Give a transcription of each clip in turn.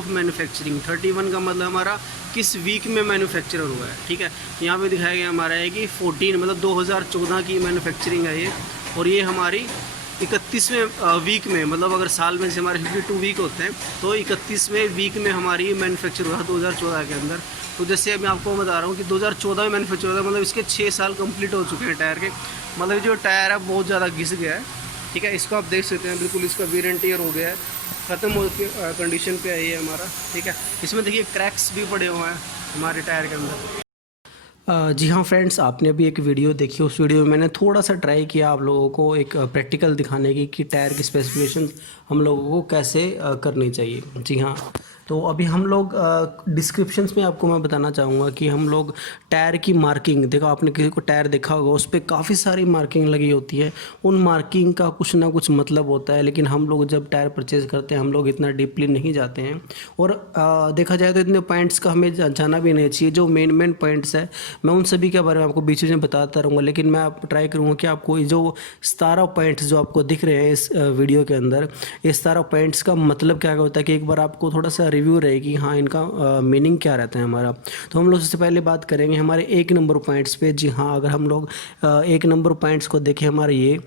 Of manufacturing, 31 का मतलब हमारा किस वीक में मैन्युफैक्चर हुआ है। ठीक है, यहाँ पे दिखाया गया हमारा है कि 14 मतलब 2014 की मैन्युफैक्चरिंग है ये, और ये हमारी 31वें वीक में, मतलब अगर साल में से हमारे 52 वीक होते हैं तो 31वें वीक में हमारी मैन्युफैक्चर हुआ 2014 के अंदर। तो जैसे अभी आपको बता रहा हूँ कि 2014 में मैन्युफैक्चर हुआ था, मतलब इसके 6 साल कंप्लीट हो चुके हैं टायर के। मतलब जो टायर है बहुत ज़्यादा घिस गया है। ठीक है, इसको आप देख सकते हैं, बिल्कुल इसका वीर एंड टियर हो गया है, ख़त्म हो के कंडीशन पे आई है हमारा। ठीक है, इसमें देखिए क्रैक्स भी पड़े हुए हैं हमारे टायर के अंदर। जी हाँ फ्रेंड्स, आपने अभी एक वीडियो देखी, उस वीडियो में मैंने थोड़ा सा ट्राई किया आप लोगों को एक प्रैक्टिकल दिखाने की कि टायर की स्पेसिफिकेशन हम लोगों को कैसे करनी चाहिए। जी हाँ, तो अभी हम लोग डिस्क्रिप्शंस में आपको मैं बताना चाहूँगा कि हम लोग टायर की मार्किंग, देखो आपने किसी को टायर देखा होगा उस पर काफ़ी सारी मार्किंग लगी होती है। उन मार्किंग का कुछ ना कुछ मतलब होता है, लेकिन हम लोग जब टायर परचेज़ करते हैं हम लोग इतना डीपली नहीं जाते हैं। और देखा जाए तो इतने पॉइंट्स का हमें जाना भी नहीं चाहिए। जो मेन पॉइंट्स है मैं उन सभी के बारे में आपको बीच में बताता रहूँगा, लेकिन मैं आप ट्राई करूँगा कि आपको जो 17 पॉइंट्स जो आपको दिख रहे हैं इस वीडियो के अंदर, ये 17 पॉइंट्स का मतलब क्या होता है कि एक बार आपको थोड़ा सा रिव्यू रहेगी, हाँ इनका मीनिंग क्या रहता है हमारा। तो हम लोग सबसे पहले बात करेंगे हमारे 1 नंबर पॉइंट्स पे। जी हाँ, अगर हम लोग 1 नंबर पॉइंट्स को देखें, हमारे ये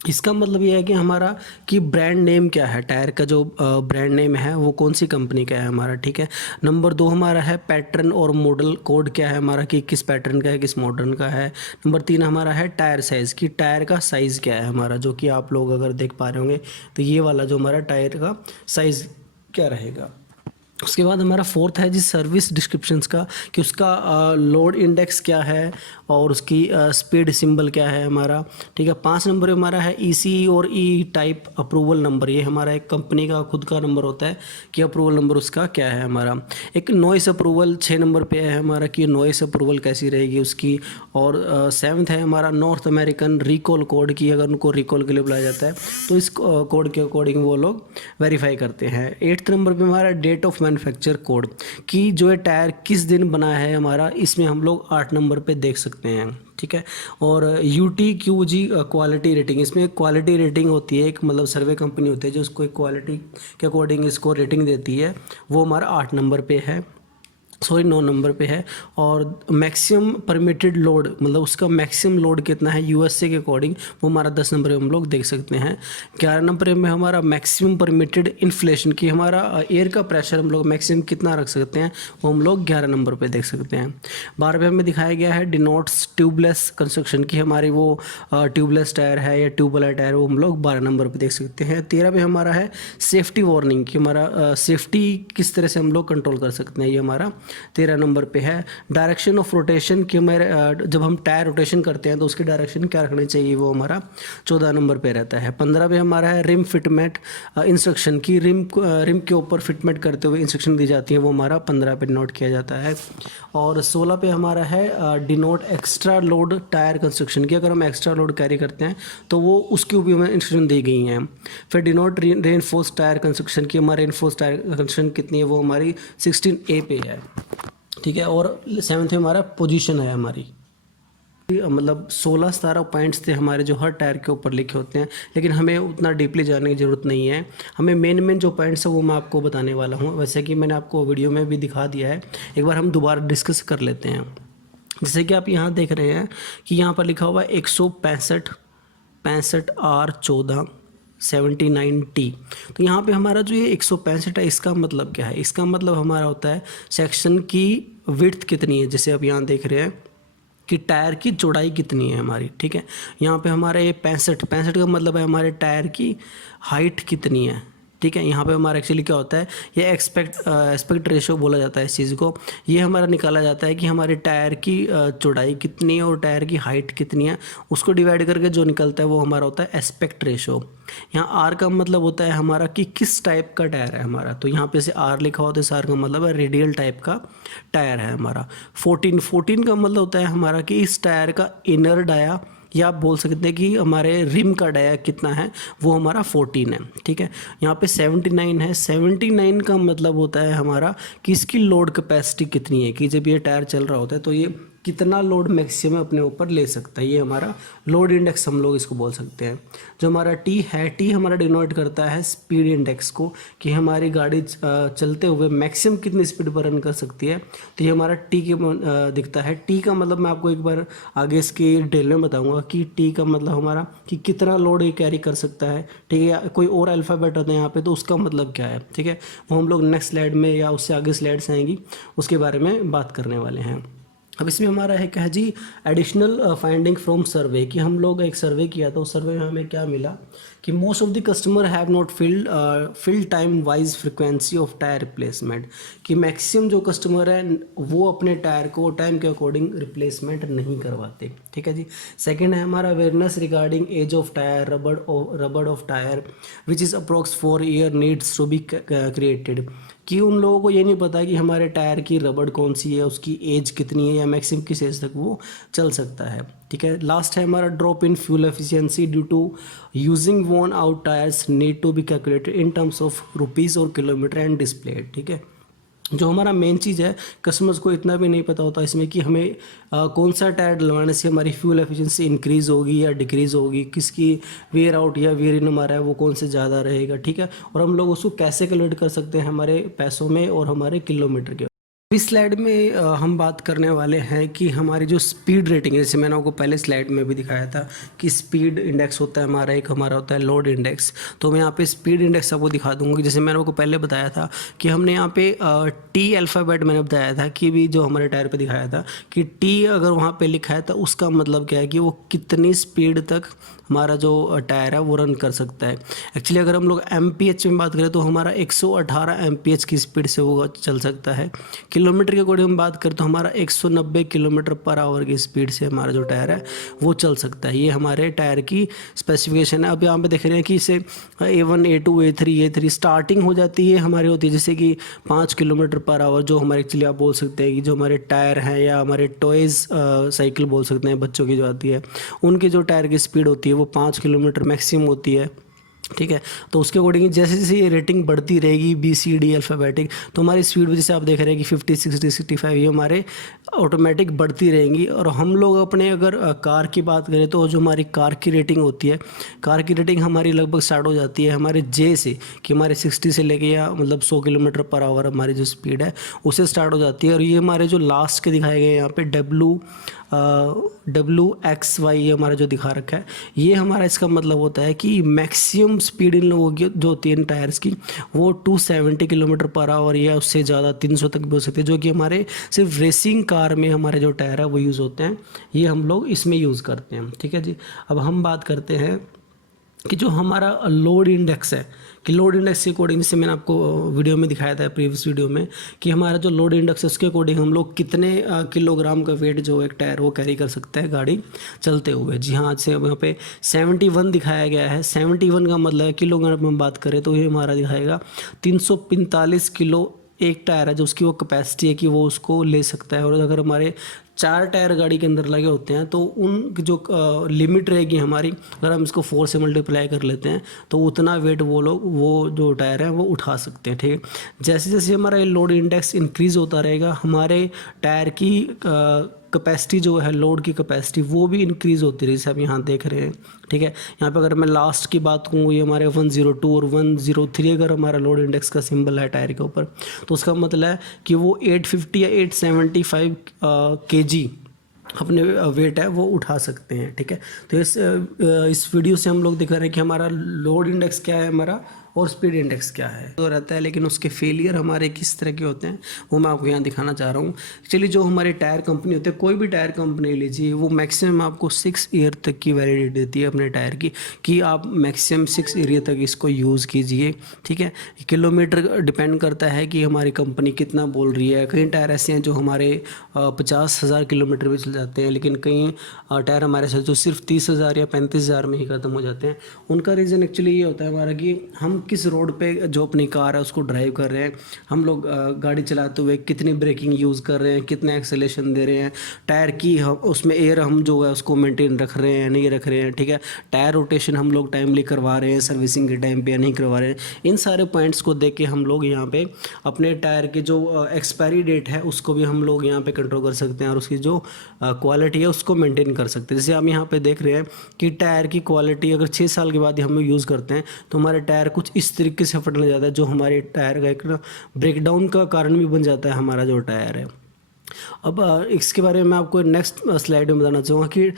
इसका मतलब ये है कि हमारा कि ब्रांड नेम क्या है, टायर का जो ब्रांड नेम है वो कौन सी कंपनी का है हमारा। ठीक है, नंबर 2 हमारा है पैटर्न और मॉडल कोड क्या है हमारा, कि किस पैटर्न का है, किस मॉडर्न का है। नंबर 3 हमारा है टायर साइज़, कि टायर का साइज़ क्या है हमारा, जो कि आप लोग अगर देख पा रहे होंगे तो ये वाला जो हमारा टायर का साइज़ क्या रहेगा। उसके बाद हमारा 4th है जी सर्विस डिस्क्रिप्शंस का, कि उसका लोड इंडेक्स क्या है और उसकी स्पीड सिंबल क्या है हमारा। ठीक है, 5 नंबर हमारा है ईसी और ई टाइप अप्रूवल नंबर, ये हमारा एक कंपनी का खुद का नंबर होता है कि अप्रूवल नंबर उसका क्या है हमारा। एक नॉइस अप्रूवल 6 नंबर पे है हमारा, कि नॉइस अप्रूवल कैसी रहेगी उसकी। और 7th है हमारा नॉर्थ अमेरिकन रिकॉल कोड, की अगर उनको रिकॉल के लिए बुलाया जाता है तो इस कोड के अकॉर्डिंग वो लोग वेरीफाई करते हैं। 8th नंबर पे हमारा डेट ऑफ मैन्युफैक्चर कोड, कि जो ये टायर किस दिन बना है हमारा, इसमें हम लोग 8 नंबर पे देख सकते हैं। ठीक है, और UTQG क्वालिटी रेटिंग, इसमें क्वालिटी रेटिंग होती है, एक मतलब सर्वे कंपनी होती है जो उसको एक क्वालिटी के अकॉर्डिंग इसको रेटिंग देती है, वो हमारा 8 नंबर पे है, सॉरी 9 नंबर पे है। और मैक्सिमम परमिटेड लोड, मतलब उसका मैक्सिमम लोड कितना है USA के अकॉर्डिंग, वो हमारा 10 नंबर पे हम लोग देख सकते हैं। 11 नंबर में हमारा मैक्सिमम परमिटेड इन्फ्लेशन, की हमारा एयर का प्रेशर हम लोग मैक्सिमम कितना रख सकते हैं, वो हम लोग 11 नंबर पे देख सकते हैं। 12वें हमें दिखाया गया है डिनोट्स ट्यूबलेस कंस्ट्रक्शन, की हमारी वो ट्यूबलेस टायर है या ट्यूब वाला टायर, वो हम लोग 12 नंबर पर देख सकते हैं। 13 पे हमारा है सेफ्टी वार्निंग, कि हमारा सेफ्टी किस तरह से हम लोग कंट्रोल कर सकते हैं, ये हमारा 13 नंबर पे है। डायरेक्शन ऑफ रोटेशन, कि हमारे जब हम टायर रोटेशन करते हैं तो उसकी डायरेक्शन क्या रखनी चाहिए, वो हमारा 14 नंबर पे रहता है। 15 पे हमारा है रिम फिटमेंट इंस्ट्रक्शन, की रिम के ऊपर फिटमेंट करते हुए इंस्ट्रक्शन दी जाती है, वो हमारा 15 पे नोट किया जाता है। और 16 पे हमारा है denote extra load tyre construction, की अगर हम एक्स्ट्रा लोड कैरी करते हैं तो वो उसके ऊपर हमें इंस्ट्रक्शन दी गई हैं। फिर डिनोट रेनफोर्स टायर कंस्ट्रक्शन, की हमारे रेनफोर्स टायर कंस्ट्रक्शन कितनी है, वो हमारी 16A पे है। ठीक है, और 7th में हमारा पोजीशन है हमारी, मतलब 16-17 पॉइंट्स थे हमारे जो हर टायर के ऊपर लिखे होते हैं, लेकिन हमें उतना डीपली जानने की ज़रूरत नहीं है। हमें मेन जो पॉइंट्स है वो मैं आपको बताने वाला हूँ, वैसे कि मैंने आपको वीडियो में भी दिखा दिया है, एक बार हम दोबारा डिस्कस कर लेते हैं। जैसे कि आप यहाँ देख रहे हैं कि यहाँ पर लिखा हुआ है 165 R14 79T। तो यहाँ पे हमारा जो ये 165 है, इसका मतलब क्या है, इसका मतलब हमारा होता है सेक्शन की विड्थ कितनी है। जैसे आप यहाँ देख रहे हैं कि टायर की चौड़ाई कितनी है हमारी। ठीक है, यहाँ पे हमारा ये 65 का मतलब है हमारे टायर की हाइट कितनी है। ठीक है, यहाँ पे हमारा एक्चुअली क्या होता है, ये एस्पेक्ट रेशो बोला जाता है इस चीज़ को। ये हमारा निकाला जाता है कि हमारे टायर की चौड़ाई कितनी है और टायर की हाइट कितनी है, उसको डिवाइड करके जो निकलता है वो हमारा होता है एस्पेक्ट रेशो। यहाँ आर का मतलब होता है हमारा कि किस टाइप का टायर है हमारा, तो यहाँ पे से आर लिखा होता है, इस आर का मतलब है रेडियल टाइप का टायर है हमारा। 14 का मतलब होता है हमारा कि इस टायर का इनर डाया, या आप बोल सकते हैं कि हमारे रिम का डाया कितना है, वो हमारा 14 है। ठीक है, यहाँ पे 79 है, 79 का मतलब होता है हमारा कि इसकी लोड कैपेसिटी कितनी है, कि जब ये टायर चल रहा होता है तो ये कितना लोड मैक्सिमम अपने ऊपर ले सकता है, ये हमारा लोड इंडेक्स हम लोग इसको बोल सकते हैं। जो हमारा टी है, टी हमारा डिनोट करता है स्पीड इंडेक्स को, कि हमारी गाड़ी चलते हुए मैक्सिमम कितनी स्पीड पर रन कर सकती है, तो ये हमारा टी के दिखता है। टी का मतलब मैं आपको एक बार आगे इसकी डिटेल में बताऊंगा कि टी का मतलब हमारा कि कितना लोड ये कैरी कर सकता है, ठीक है। कोई और अल्फ़ाबेट होता है यहाँ पे तो उसका मतलब क्या है, ठीक है, वो हम लोग नेक्स्ट स्लाइड में या उससे आगे स्लाइड्स आएंगी उसके बारे में बात करने वाले हैं। अब इसमें हमारा है क्या है जी, एडिशनल फाइंडिंग फ्रॉम सर्वे, कि हम लोग एक सर्वे किया था, उस सर्वे में हमें क्या मिला कि most of the customer have not filled time wise frequency of tyre replacement, कि मैक्सिमम जो कस्टमर है वो अपने टायर को टाइम के अकॉर्डिंग रिप्लेसमेंट नहीं करवाते, ठीक है जी। सेकंड है हमारा awareness regarding age of tyre, रबड़ of tyre which is approx 4 year needs to be created, कि उन लोगों को ये नहीं पता कि हमारे टायर की रबड़ कौन सी है, उसकी एज कितनी है या मैक्सिमम किस एज तक वो चल सकता है, ठीक है। लास्ट है हमारा drop in fuel efficiency due to using worn out tyres need to be calculated in terms of rupees और किलोमीटर एंड डिस्प्लेड, ठीक है। जो हमारा मेन चीज़ है, कस्टमर्स को इतना भी नहीं पता होता इसमें कि हमें कौन सा टायर डलवाने से हमारी फ्यूल एफिशिएंसी इंक्रीज़ होगी या डिक्रीज़ होगी, किसकी वेयर आउट या वेयर इन हमारा है वो कौन से ज़्यादा रहेगा, ठीक है। और हम लोग उसको कैसे कैलकुलेट कर सकते हैं हमारे पैसों में और हमारे किलोमीटर के। इस स्लाइड में हम बात करने वाले हैं कि हमारी जो स्पीड रेटिंग है, जैसे मैंने आपको पहले स्लाइड में भी दिखाया था कि स्पीड इंडेक्स होता है हमारा, एक हमारा होता है लोड इंडेक्स। तो मैं यहाँ पे स्पीड इंडेक्स आपको दिखा दूंगा। जैसे मैंने आपको पहले बताया था कि हमने यहाँ पे टी अल्फ़ाबेट मैंने बताया था कि भी जो हमारे टायर पे दिखाया था कि टी अगर वहाँ पे लिखा है तो उसका मतलब क्या है कि वो कितनी स्पीड तक हमारा जो टायर है वो रन कर सकता है। एक्चुअली अगर हम लोग एमपीएच में बात करें तो हमारा 118 एमपीएच की स्पीड से वो चल सकता है। किलोमीटर के अकॉर्डिंग हम बात करें तो हमारा 190 किलोमीटर पर आवर की स्पीड से हमारा जो टायर है वो चल सकता है। ये हमारे टायर की स्पेसिफिकेशन है। अब यहाँ पे देख रहे हैं कि इसे A1 A2 A3 A3 starting हो जाती है हमारी होती है जैसे कि 5 किलोमीटर पर आवर, जो हमारे एक्चुअली आप बोल सकते हैं कि जो हमारे टायर हैं या हमारे टॉयज़ साइकिल बोल सकते हैं बच्चों की जो आती है, उनकी जो टायर की स्पीड होती है वो 5 किलोमीटर मैक्सिमम होती है, ठीक है। तो उसके अकॉर्डिंग जैसे जैसे ये रेटिंग बढ़ती रहेगी BCD अल्फ़ाबेटिक, तो हमारी स्पीड जैसे आप देख रहे हैं कि 50 60 65 ये हमारे ऑटोमेटिक बढ़ती रहेंगी। और हम लोग अपने अगर कार की बात करें तो जो हमारी कार की रेटिंग होती है, कार की रेटिंग हमारी लगभग स्टार्ट हो जाती है हमारे J से, कि हमारे 60 से लेके या मतलब 100 किलोमीटर पर आवर हमारी जो स्पीड है उससे स्टार्ट हो जाती है। और ये हमारे जो लास्ट के दिखाए गए यहाँ पे WXY ये हमारा जो दिखा रखा है, ये हमारा इसका मतलब होता है कि मैक्सिमम स्पीड इन लोगों की जो होती है टायर्स की वो 270 किलोमीटर पर आवर या उससे ज़्यादा 300 तक भी हो सकती है, जो कि हमारे सिर्फ रेसिंग कार में हमारे जो टायर है वो यूज़ होते हैं, ये हम लोग इसमें यूज़ करते हैं, ठीक है जी। अब हम बात करते हैं कि जो हमारा लोड इंडेक्स है, कि लोड इंडेक्स के अकॉर्डिंग, जैसे मैंने आपको वीडियो में दिखाया था प्रीवियस वीडियो में कि हमारा जो लोड इंडेक्स है उसके अकॉर्डिंग हम लोग कितने किलोग्राम का वेट जो एक टायर वो कैरी कर सकता है गाड़ी चलते हुए। जी हाँ, से यहाँ पे 71 दिखाया गया है। 71 का मतलब है किलोग्राम में बात करें तो ये हमारा दिखाएगा 345 किलो एक टायर है जो उसकी वो कैपेसिटी है कि वो उसको ले सकता है। और अगर हमारे 4 टायर गाड़ी के अंदर लगे होते हैं तो उन जो लिमिट रहेगी हमारी, अगर हम इसको 4 से मल्टीप्लाई कर लेते हैं तो उतना वेट वो जो टायर है वो उठा सकते हैं, ठीक है। जैसे जैसे हमारा ये लोड इंडेक्स इंक्रीज़ होता रहेगा हमारे टायर की कैपेसिटी जो है, लोड की कैपेसिटी वो भी इंक्रीज़ होती रही, जैसे आप यहाँ देख रहे हैं, ठीक है। यहाँ पे अगर मैं लास्ट की बात कहूँ, ये हमारे 102 और 103 अगर हमारा लोड इंडेक्स का सिंबल है टायर के ऊपर, तो उसका मतलब है कि वो 850 या 875 kg अपने वेट है वो उठा सकते हैं, ठीक है। तो इस वीडियो से हम लोग दिखा रहे हैं कि हमारा लोड इंडेक्स क्या है हमारा और स्पीड इंडेक्स क्या है तो रहता है, लेकिन उसके फेलियर हमारे किस तरह के होते हैं वो मैं आपको यहाँ दिखाना चाह रहा हूँ। चलिए, जो हमारे टायर कंपनी होते हैं, कोई भी टायर कंपनी लीजिए, वो मैक्सिमम आपको 6 ईयर तक की वैलिडिटी देती है अपने टायर की, कि आप मैक्सिमम 6 ईयर तक इसको यूज़ कीजिए, ठीक है। किलोमीटर डिपेंड करता है कि हमारी कंपनी कितना बोल रही है। कई टायर ऐसे हैं जो हमारे 50,000 किलोमीटर भी चल जाते हैं, लेकिन कई टायर हमारे साथ जो सिर्फ 30,000 या 35,000 में ही ख़त्म हो जाते हैं। उनका रीज़न एक्चुअली ये होता है हमारा कि हम हम किस रोड पे जो अपनी कार है उसको ड्राइव कर रहे हैं, हम लोग गाड़ी चलाते हुए कितनी ब्रेकिंग यूज़ कर रहे हैं, कितना एक्सेलेरेशन दे रहे हैं, टायर की हम उसमें एयर हम जो है उसको मेंटेन रख रहे हैं नहीं रख रहे हैं, ठीक है, टायर रोटेशन हम लोग टाइमली करवा रहे हैं सर्विसिंग के टाइम पे या नहीं करवा रहे हैं। इन सारे पॉइंट्स को देख के हम लोग यहाँ पे अपने टायर के जो एक्सपायरी डेट है उसको भी हम लोग यहाँ पे कंट्रोल कर सकते हैं और उसकी जो क्वालिटी है उसको मेंटेन कर सकते हैं। जैसे हम यहाँ पे देख रहे हैं कि टायर की क्वालिटी अगर 6 साल के बाद हम लोग यूज़ करते हैं तो हमारे टायर कुछ इस तरीके से फटने जाता है, जो हमारे टायर का एक ब्रेकडाउन का कारण भी बन जाता है हमारा जो टायर है। अब इसके बारे में मैं आपको नेक्स्ट स्लाइड में बताना चाहूँगा कि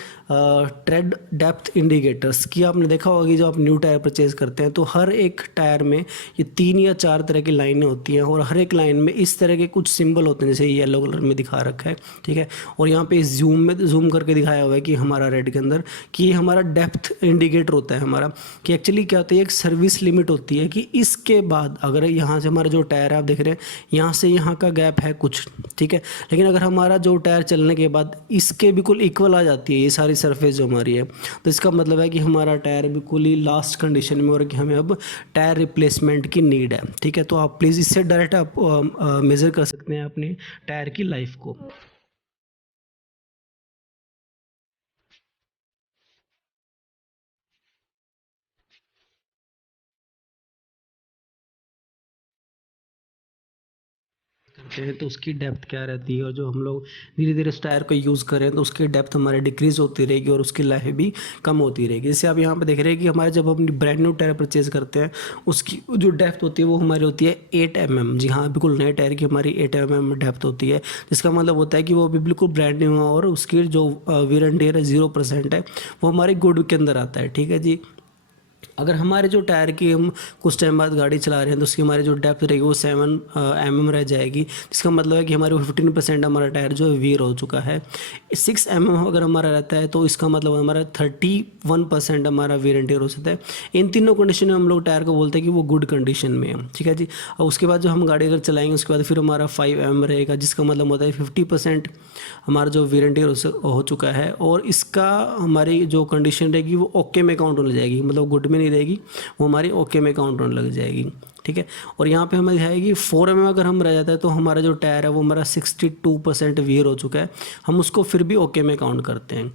ट्रेड डेप्थ इंडिकेटर्स की आपने देखा होगा कि जब आप न्यू टायर परचेज़ करते हैं तो हर एक टायर में ये 3 या 4 तरह की लाइनें होती हैं और हर एक लाइन में इस तरह के कुछ सिंबल होते हैं, जैसे येलो कलर में दिखा रखा है, ठीक है, और यहाँ पे जूम करके दिखाया हुआ है कि हमारा रेड के अंदर कि हमारा डेप्थ इंडिकेटर होता है हमारा, कि एक्चुअली क्या होता है, एक सर्विस लिमिट होती है कि इसके बाद अगर यहाँ से हमारा जो टायर है आप देख रहे हैं यहाँ से यहाँ का गैप है कुछ, ठीक है, लेकिन अगर हमारा जो टायर चलने के बाद इसके बिल्कुल इक्वल आ जाती है ये सारी सरफेस जो हमारी है, तो इसका मतलब है कि हमारा टायर बिल्कुल ही लास्ट कंडीशन में और कि हमें अब टायर रिप्लेसमेंट की नीड है, ठीक है। तो आप प्लीज़ इससे डायरेक्ट आप मेज़र कर सकते हैं अपने टायर की लाइफ को। करते हैं तो उसकी डेप्थ क्या रहती है, और जो हम लोग धीरे धीरे उस टायर को यूज़ करें तो उसकी डेप्थ हमारे डिक्रीज़ होती रहेगी और उसकी लाइफ भी कम होती रहेगी। जैसे आप यहाँ पे देख रहे हैं कि हमारे जब हम ब्रांड न्यू टायर परचेज़ करते हैं उसकी जो डेप्थ होती है वो हमारी होती है 8 mm। जी हाँ, बिल्कुल नए टायर की हमारी 8 mm डेप्थ होती है, जिसका मतलब होता है कि वो भी बिल्कुल ब्रांड न्यू है और उसकी जो वेयर एंड टेयर है 0% है, वो हमारे गुड के अंदर आता है, ठीक है जी। अगर हमारे जो टायर की हम कुछ टाइम बाद गाड़ी चला रहे हैं तो उसकी हमारी जो डेप्थ रहेगी वो 7 mm रह जाएगी, जिसका मतलब है कि हमारे 15% हमारा टायर जो है वियर हो चुका है। 6 mm अगर हमारा रहता है तो इसका मतलब हमारा 31% हमारा वियर एंड टेयर हो सकता है। इन तीनों कंडीशन में हम लोग टायर को बोलते हैं कि वो गुड कंडीशन में है, ठीक है जी। और उसके बाद जो हम गाड़ी अगर चलाएंगे उसके बाद फिर हमारा 5 mm रहेगा, जिसका मतलब होता है 50% हमारा जो वियर एंड टेयर हो चुका है, और इसका हमारी जो कंडीशन रहेगी वो ओके में काउंट होने जाएगी, मतलब गुड में नहीं रहेगी, वो हमारी ओके में काउंट होने लग जाएगी, ठीक है। और यहाँ पे हमें दिखाएगी 4 mm अगर हम रह जाता है तो हमारा जो टायर है वो हमारा 62% वियर हो चुका है, हम उसको फिर भी ओके में काउंट करते हैं।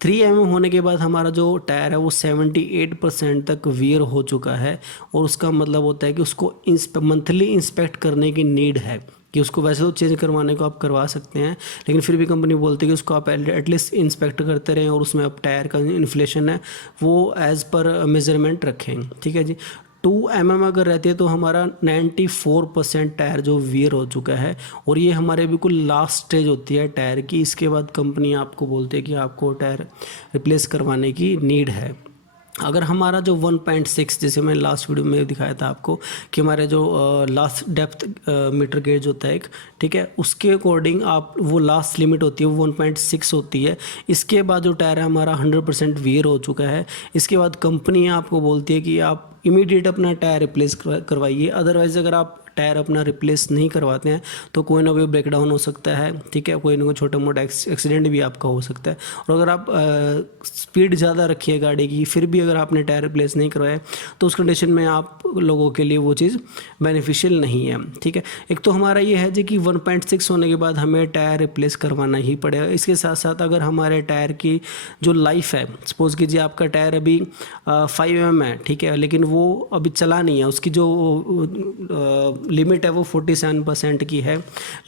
3 mm होने के बाद हमारा जो टायर है वो 78% तक वियर हो चुका है, और उसका मतलब होता है कि उसको मंथली इंस्पेक्ट करने की नीड है, कि उसको वैसे तो चेंज करवाने को आप करवा सकते हैं, लेकिन फिर भी कंपनी बोलती है कि उसको आप एटलीस्ट इंस्पेक्ट करते रहें और उसमें आप टायर का इन्फ्लेशन है वो एज़ पर मेजरमेंट रखें, ठीक है जी। 2 mm अगर रहती है तो हमारा 94% टायर जो वियर हो चुका है, और ये हमारे बिल्कुल लास्ट स्टेज होती है टायर की। इसके बाद कंपनी आपको बोलती है कि आपको टायर रिप्लेस करवाने की नीड है। अगर हमारा जो 1.6 जैसे मैंने लास्ट वीडियो में दिखाया था आपको कि हमारे जो लास्ट डेप्थ मीटर गेज होता है एक, ठीक है, उसके अकॉर्डिंग आप वो लास्ट लिमिट होती है वो 1.6 होती है। इसके बाद जो टायर है हमारा 100% वियर हो चुका है, इसके बाद कंपनी आपको बोलती है कि आप इमीडिएट अपना टायर रिप्लेस करवाइए, अदरवाइज़ अगर आप टायर अपना रिप्लेस नहीं करवाते हैं तो कोई ना कोई ब्रेकडाउन हो सकता है, ठीक है, कोई ना कोई छोटा मोटा एक्सीडेंट भी आपका हो सकता है। और अगर आप स्पीड ज़्यादा रखिए गाड़ी की फिर भी अगर आपने टायर रिप्लेस नहीं करवाया तो उस कंडीशन में आप लोगों के लिए वो चीज़ बेनिफिशियल नहीं है, ठीक है। एक तो हमारा ये है जी कि 1.6 होने के बाद हमें टायर रिप्लेस करवाना ही पड़ेगा। इसके साथ साथ अगर हमारे टायर की जो लाइफ है, सपोज़ कीजिए आपका टायर अभी 5 mm है, ठीक है, लेकिन वो अभी चला नहीं है, उसकी जो लिमिट है वो 47% की है,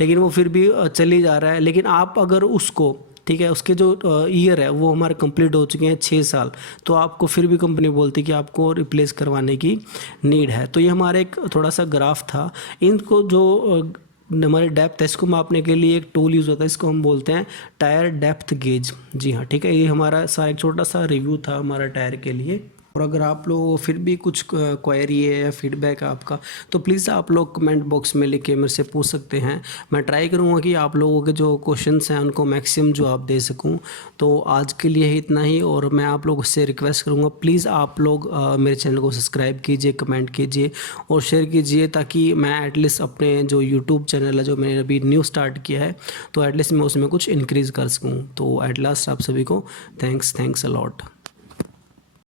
लेकिन वो फिर भी चली जा रहा है, लेकिन आप अगर उसको, ठीक है, उसके जो ईयर है वो हमारे कंप्लीट हो चुके हैं 6 साल, तो आपको फिर भी कंपनी बोलती है कि आपको रिप्लेस करवाने की नीड है। तो ये हमारा एक थोड़ा सा ग्राफ था। इनको जो हमारी डेप्थ है इसको मापने के लिए एक टूल यूज़ होता है, इसको हम बोलते हैं टायर डेप्थ गेज। जी हाँ, ठीक है, ये हमारा सारा एक छोटा सा रिव्यू था हमारा टायर के लिए। और अगर आप लोग फिर भी कुछ क्वेरी है या फीडबैक है आपका तो प्लीज़ आप लोग कमेंट बॉक्स में लिख के मेरे से पूछ सकते हैं। मैं ट्राई करूँगा कि आप लोगों के जो क्वेश्चंस हैं उनको मैक्सिमम जवाब दे सकूँ। तो आज के लिए इतना ही, और मैं आप लोगों से रिक्वेस्ट करूँगा प्लीज़ आप लोग मेरे चैनल को सब्सक्राइब कीजिए, कमेंट कीजिए और शेयर कीजिए, ताकि मैं एटलीस्ट अपने जो यूट्यूब चैनल है जो मैंने अभी न्यू स्टार्ट किया है तो एटलीस्ट मैं उसमें कुछ इंक्रीज़ कर सकूँ। तो एट लास्ट आप सभी को थैंक्स अ लॉट।